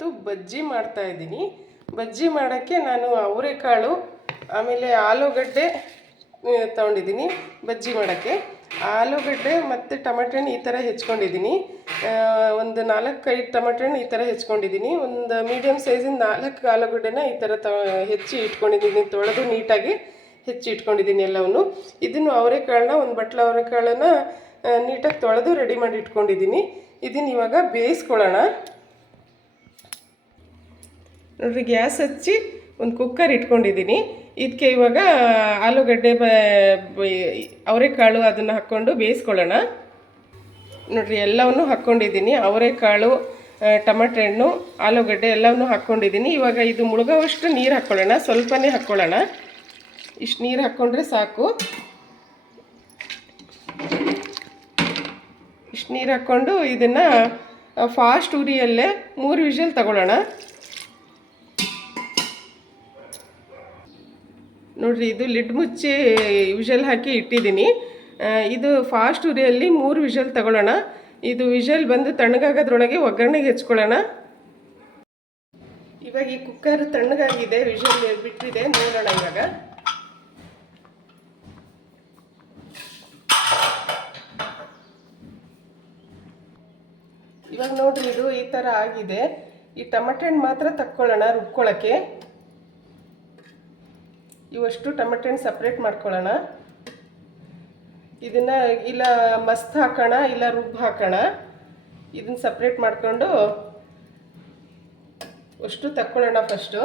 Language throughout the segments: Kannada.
ಇವತ್ತು ಬಜ್ಜಿ ಮಾಡ್ತಾ ಇದ್ದೀನಿ. ಬಜ್ಜಿ ಮಾಡೋಕ್ಕೆ ನಾನು ಅವರೆಕಾಳು ಆಮೇಲೆ ಆಲೂಗಡ್ಡೆ ತೊಗೊಂಡಿದ್ದೀನಿ. ಬಜ್ಜಿ ಮಾಡೋಕ್ಕೆ ಆಲೂಗಡ್ಡೆ ಮತ್ತು ಟೊಮೆಟೊ ಹಣ್ಣು ಈ ಥರ ಹೆಚ್ಕೊಂಡಿದ್ದೀನಿ. ಒಂದು 4-5 ಟೊಮೆಟೊ ಹಣ್ಣು ಈ ಥರ ಹೆಚ್ಕೊಂಡಿದ್ದೀನಿ. ಒಂದು ಮೀಡಿಯಮ್ ಸೈಜಿನ 4 ಆಲೂಗಡ್ಡೆನ ಈ ಥರ ಹೆಚ್ಚಿ ಇಟ್ಕೊಂಡಿದ್ದೀನಿ. ತೊಳೆದು ನೀಟಾಗಿ ಹೆಚ್ಚಿ ಇಟ್ಕೊಂಡಿದ್ದೀನಿ ಎಲ್ಲವನ್ನು. ಇದನ್ನು ಅವರೆಕಾಳನ್ನ ಒಂದು ಬಟ್ಲು ಅವರೆಕಾಳನ್ನು ನೀಟಾಗಿ ತೊಳೆದು ರೆಡಿ ಮಾಡಿ ಇಟ್ಕೊಂಡಿದ್ದೀನಿ. ಇದನ್ನು ಇವಾಗ ಬೇಯಿಸ್ಕೊಳ್ಳೋಣ. ನೋಡಿರಿ, ಗ್ಯಾಸ್ ಹಚ್ಚಿ ಒಂದು ಕುಕ್ಕರ್ ಇಟ್ಕೊಂಡಿದ್ದೀನಿ. ಇದಕ್ಕೆ ಇವಾಗ ಆಲೂಗಡ್ಡೆ ಅವರೆಕಾಳು ಅದನ್ನು ಹಾಕ್ಕೊಂಡು ಬೇಯಿಸ್ಕೊಳ್ಳೋಣ. ನೋಡಿರಿ, ಎಲ್ಲವನ್ನೂ ಹಾಕ್ಕೊಂಡಿದ್ದೀನಿ. ಅವರೆಕಾಳು, ಟೊಮೆಟೊ ಹಣ್ಣು, ಆಲೂಗಡ್ಡೆ ಎಲ್ಲವನ್ನೂ ಹಾಕ್ಕೊಂಡಿದ್ದೀನಿ. ಇವಾಗ ಇದು ಮುಳುಗೋವಷ್ಟು ನೀರು ಹಾಕ್ಕೊಳ್ಳೋಣ. ಸ್ವಲ್ಪನೇ ಹಾಕ್ಕೊಳ್ಳೋಣ. ಇಷ್ಟು ನೀರು ಹಾಕ್ಕೊಂಡ್ರೆ ಸಾಕು. ಇಷ್ಟು ನೀರು ಹಾಕ್ಕೊಂಡು ಇದನ್ನು ಫಾಸ್ಟ್ ಉರಿಯಲ್ಲೇ 3 ವಿಷಲ್ ತಗೊಳ್ಳೋಣ. ನೋಡಿರಿ, ಇದು ಲಿಡ್ ಮುಚ್ಚಿ ವಿಷಲ್ ಹಾಕಿ ಇಟ್ಟಿದ್ದೀನಿ. ಇದು ಫಾಸ್ಟ್ ಉರಿಯಲ್ಲಿ 3 ವಿಷಲ್ ತಗೊಳ್ಳೋಣ. ಇದು ವಿಷಲ್ ಬಂದು ತಣ್ಣಗಾಗೋದ್ರೊಳಗೆ ಒಗ್ಗರಣೆಗೆ ಹೆಚ್ಕೊಳ್ಳೋಣ. ಇವಾಗ ಈ ಕುಕ್ಕರ್ ತಣ್ಣಗಾಗಿದೆ, ವಿಷಲ್ ಬಿಟ್ಟಿದೆ. ನೋಡೋಣ ಇವಾಗ ನೋಡ್ರಿ, ಇದು ಈ ಥರ ಆಗಿದೆ. ಈ ಟೊಮೆಟೊ ಹಣ್ಣು ಮಾತ್ರ ತಕ್ಕೊಳ್ಳೋಣ ರುಬ್ಕೊಳ್ಳೋಕ್ಕೆ. ಇವಷ್ಟು ಟೊಮೆಟೊ ಹಣ್ಣು ಸಪ್ರೇಟ್ ಮಾಡ್ಕೊಳ್ಳೋಣ. ಇದನ್ನು ಇಲ್ಲ ಮಸ್ತ್ ಹಾಕೋಣ, ಇಲ್ಲ ರುಬ್ಬು ಹಾಕೋಣ. ಇದನ್ನು ಸಪ್ರೇಟ್ ಮಾಡಿಕೊಂಡು ಅಷ್ಟು ತಕ್ಕೊಳ್ಳೋಣ. ಫಸ್ಟು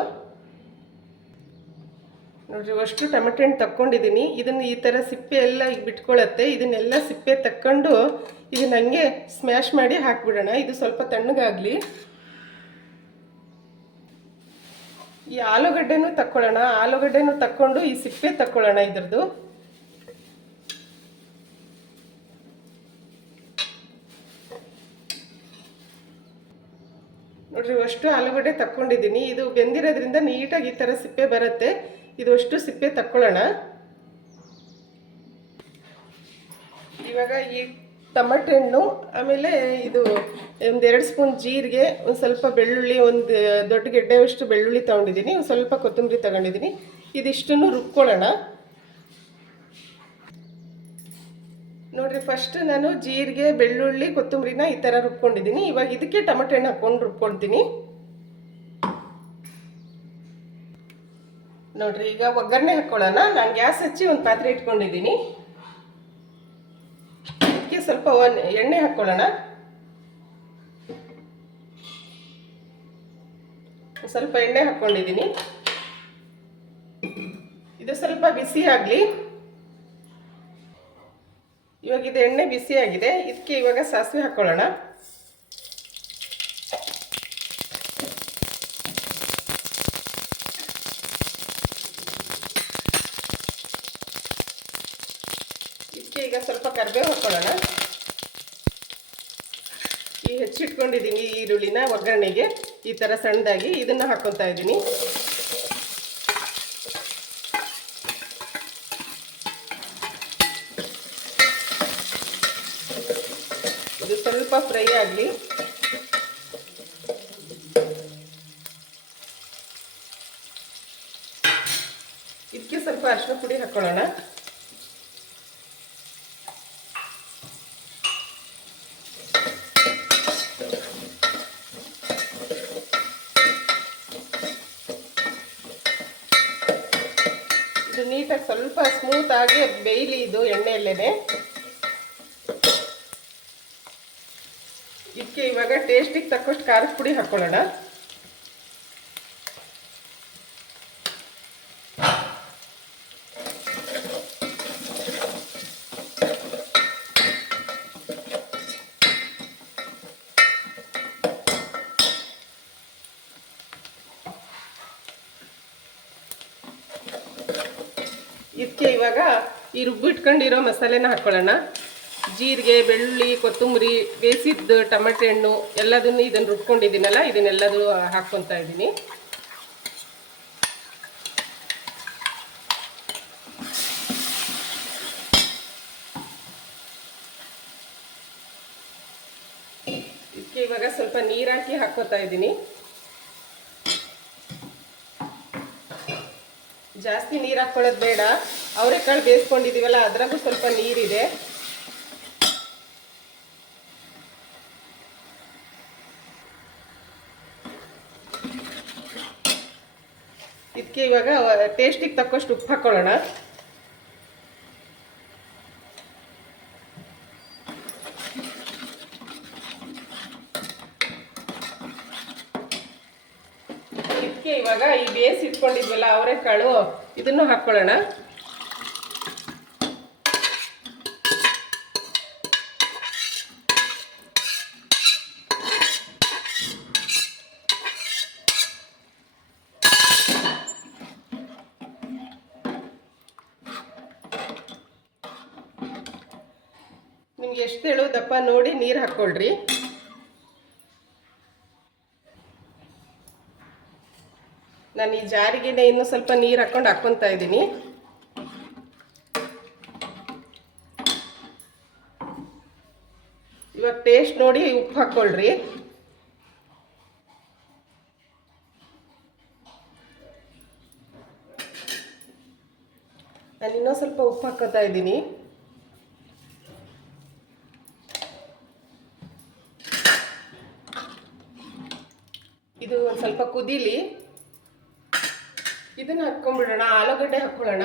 ನೋಡಿರಿ, ಅಷ್ಟು ಟೊಮೆಟೊ ಹಣ್ಣು ತಕ್ಕೊಂಡಿದ್ದೀನಿ. ಇದನ್ನು ಈ ಥರ ಸಿಪ್ಪೆ ಎಲ್ಲ ಈಗ ಬಿಟ್ಕೊಳ್ಳುತ್ತೆ. ಇದನ್ನೆಲ್ಲ ಸಿಪ್ಪೆ ತಕ್ಕೊಂಡು ಇದನ್ನು ಹಂಗೆ ಸ್ಮ್ಯಾಶ್ ಮಾಡಿ ಹಾಕ್ಬಿಡೋಣ. ಇದು ಸ್ವಲ್ಪ ತಣ್ಣಗಾಗಲಿ. ಈ ಆಲೂಗಡ್ಡೆನೂ ತಕ್ಕೊಳ್ಳೋಣ. ಆಲೂಗಡ್ಡೆನೂ ತಕ್ಕೊಂಡು ಈ ಸಿಪ್ಪೆ ತಕ್ಕೊಳ್ಳೋಣ ಇದ್ರದ್ದು. ನೋಡ್ರಿ, ಅಷ್ಟು ಆಲೂಗಡ್ಡೆ ತಕ್ಕೊಂಡಿದ್ದೀನಿ. ಇದು ಬೆಂದಿರೋದ್ರಿಂದ ನೀಟಾಗಿ ಈ ಥರ ಸಿಪ್ಪೆ ಬರುತ್ತೆ. ಇದು ಅಷ್ಟು ಸಿಪ್ಪೆ ತಕ್ಕೊಳ್ಳೋಣ. ಇವಾಗ ಈ ಟೊಮೆಟೊ ಹಣ್ಣು, ಆಮೇಲೆ ಇದು 1-2 ಸ್ಪೂನ್ ಜೀರಿಗೆ, ಒಂದು ಸ್ವಲ್ಪ ಬೆಳ್ಳುಳ್ಳಿ, ಒಂದು ದೊಡ್ಡ ಗೆಡ್ಡೆಯಷ್ಟು ಬೆಳ್ಳುಳ್ಳಿ ತೊಗೊಂಡಿದ್ದೀನಿ, ಒಂದು ಸ್ವಲ್ಪ ಕೊತ್ತಂಬರಿ ತಗೊಂಡಿದ್ದೀನಿ. ಇದಿಷ್ಟನ್ನು ರುಬ್ಕೊಳ್ಳೋಣ. ನೋಡಿರಿ, ಫಸ್ಟ್ ನಾನು ಜೀರಿಗೆ, ಬೆಳ್ಳುಳ್ಳಿ, ಕೊತ್ತಂಬರಿನ ಈ ಥರ ರುಬ್ಕೊಂಡಿದ್ದೀನಿ. ಇವಾಗ ಇದಕ್ಕೆ ಟೊಮೆಟೊ ಹಣ್ಣು ಹಾಕ್ಕೊಂಡು ರುಬ್ಕೊಳ್ತೀನಿ. ನೋಡಿರಿ, ಈಗ ಒಗ್ಗರಣೆ ಹಾಕ್ಕೊಳ್ಳೋಣ. ನಾನು ಗ್ಯಾಸ್ ಹಚ್ಚಿ ಒಂದು ಪಾತ್ರೆ ಇಟ್ಕೊಂಡಿದ್ದೀನಿ. ಇದಕ್ಕೆ ಸ್ವಲ್ಪ ಎಣ್ಣೆ ಹಾಕ್ಕೊಳ್ಳೋಣ. ಸ್ವಲ್ಪ ಎಣ್ಣೆ ಹಾಕ್ಕೊಂಡಿದ್ದೀನಿ. ಇದು ಸ್ವಲ್ಪ ಬಿಸಿ ಆಗಲಿ. ಇವಾಗ ಇದು ಎಣ್ಣೆ ಬಿಸಿ ಆಗಿದೆ. ಇದಕ್ಕೆ ಇವಾಗ ಸಾಸಿವೆ ಹಾಕ್ಕೊಳ್ಳೋಣ. ಇದಕ್ಕೆ ಈಗ ಸ್ವಲ್ಪ ಕರಿಬೇವು ಹಾಕ್ಕೊಳ್ಳೋಣ. ಈ ಹೆಚ್ಚಿಟ್ಕೊಂಡಿದ್ದೀನಿ ಈರುಳ್ಳಿನ ಒಗ್ಗರಣೆಗೆ ಈ ಥರ ಸಣ್ಣದಾಗಿ ಇದನ್ನು ಹಾಕ್ಕೊತಾ ಇದ್ದೀನಿ. ಇದು ಸ್ವಲ್ಪ ಫ್ರೈ ಆಗಲಿ. ಇದಕ್ಕೆ ಸ್ವಲ್ಪ ಅರಿಶಿನ ಪುಡಿ ಹಾಕ್ಕೊಳ್ಳೋಣ. ಇದು ನೀಟಾಗಿ ಸ್ವಲ್ಪ ಸ್ಮೂತ್ ಆಗಿ ಬೇಯಲಿ ಇದು ಎಣ್ಣೆಯಲ್ಲೇನೆ. ಇದಕ್ಕೆ ಇವಾಗ ಟೇಸ್ಟಿಗೆ ತಕ್ಕಷ್ಟು ಖಾರದ ಪುಡಿ ಹಾಕ್ಕೊಳ್ಳೋಣ. ಇದಕ್ಕೆ ಇವಾಗ ಈ ರುಬ್ಬಿಟ್ಕೊಂಡಿರೋ ಮಸಾಲೆನ ಹಾಕ್ಕೊಳ್ಳೋಣ. ಜೀರಿಗೆ, ಬೆಳ್ಳುಳ್ಳಿ, ಕೊತ್ತಂಬರಿ, ಬೇಯಿಸಿದ್ದು ಟೊಮೆಟೊ ಹಣ್ಣು ಎಲ್ಲದನ್ನು ಇದನ್ನು ರುಬ್ಕೊಂಡಿದ್ದೀನಲ್ಲ, ಇದನ್ನೆಲ್ಲದೂ ಹಾಕ್ಕೊತಾ ಇದ್ದೀನಿ. ಇದಕ್ಕೆ ಇವಾಗ ಸ್ವಲ್ಪ ನೀರು ಹಾಕಿ ಹಾಕ್ಕೊತಾ ಇದ್ದೀನಿ. ಜಾಸ್ತಿ ನೀರು ಹಾಕ್ಕೊಳ್ಳೋದು ಬೇಡ. ಅವರೆಕಾಳು ಬೇಯಿಸ್ಕೊಂಡಿದ್ದೀವಲ್ಲ ಅದ್ರಾಗೂ ಸ್ವಲ್ಪ ನೀರಿದೆ. ಇದಕ್ಕೆ ಇವಾಗ ಟೇಸ್ಟಿಗೆ ತಕ್ಕಷ್ಟು ಉಪ್ಪು ಹಾಕ್ಕೊಳ್ಳೋಣ. ಇದಕ್ಕೆ ಇವಾಗ ಈ ಬೇಯಿಸಿ ಇಟ್ಕೊಂಡಿದ್ವಲ್ಲ ಅವರೆಕಾಳು ಇದನ್ನು ಹಾಕ್ಕೊಳ್ಳೋಣ. ನಿಮ್ಗೆ ಎಷ್ಟು ಹೇಳೋ ದಪ್ಪ ನೋಡಿ ನೀರು ಹಾಕ್ಕೊಳ್ರಿ. ನಾನು ಈ ಜಾರಿಗೆ ಇನ್ನೂ ಸ್ವಲ್ಪ ನೀರು ಹಾಕ್ಕೊತಾ ಇದ್ದೀನಿ. ಇವಾಗ ಟೇಸ್ಟ್ ನೋಡಿ ಉಪ್ಪು ಹಾಕ್ಕೊಳ್ರಿ. ನಾನು ಇನ್ನೂ ಸ್ವಲ್ಪ ಉಪ್ಪು ಹಾಕ್ಕೊತಾ ಇದ್ದೀನಿ. ಇದು ಒಂದು ಸ್ವಲ್ಪ ಕುದೀಲಿ. ಇದನ್ನು ಹಾಕ್ಕೊಂಡ್ಬಿಡೋಣ. ಆಲೂಗಡ್ಡೆ ಹಾಕ್ಕೊಳ್ಳೋಣ.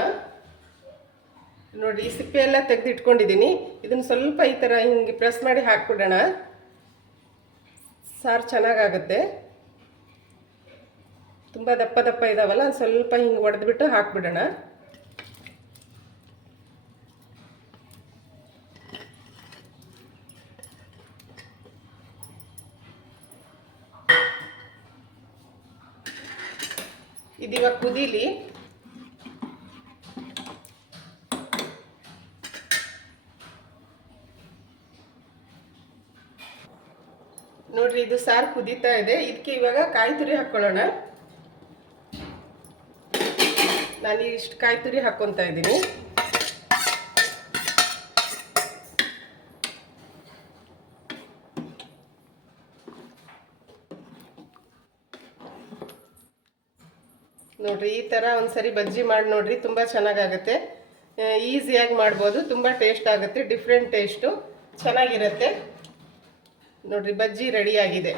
ನೋಡಿ ಸಿಪ್ಪೆ ಎಲ್ಲ ತೆಗೆದು ಇಟ್ಕೊಂಡಿದ್ದೀನಿ. ಇದನ್ನು ಸ್ವಲ್ಪ ಈ ಥರ ಹಿಂಗೆ ಪ್ರೆಸ್ ಮಾಡಿ ಹಾಕ್ಬಿಡೋಣ. ಸಾರು ಚೆನ್ನಾಗಾಗುತ್ತೆ. ತುಂಬ ದಪ್ಪ ದಪ್ಪ ಇದಾವಲ್ಲ ಸ್ವಲ್ಪ ಹಿಂಗೆ ಒಡೆದ್ಬಿಟ್ಟು ಹಾಕ್ಬಿಡೋಣ. ಇದಿವಾಗ ಕುದೀಲಿ. ನೋಡ್ರಿ ಇದು ಸಾರು ಕುದೀತಾ ಇದೆ. ಇದಕ್ಕೆ ಇವಾಗ ಕಾಯಿ ತುರಿ ಹಾಕ್ಕೊಳ್ಳೋಣ. ನಾನು ಇಷ್ಟು ಕಾಯಿ ತುರಿ ಹಾಕ್ಕೊತಾ ಇದ್ದೀನಿ. ನೋಡ್ರಿ ಈ ಥರ ಒಂದ್ಸರಿ ಬಜ್ಜಿ ಮಾಡಿ ನೋಡ್ರಿ, ತುಂಬ ಚೆನ್ನಾಗಾಗುತ್ತೆ. ಈಸಿಯಾಗಿ ಮಾಡ್ಬೋದು. ತುಂಬ ಟೇಸ್ಟ್ ಆಗುತ್ತೆ. ಡಿಫ್ರೆಂಟ್ ಟೇಸ್ಟು ಚೆನ್ನಾಗಿರುತ್ತೆ. ನೋಡ್ರಿ ಬಜ್ಜಿ ರೆಡಿ ಆಗಿದೆ.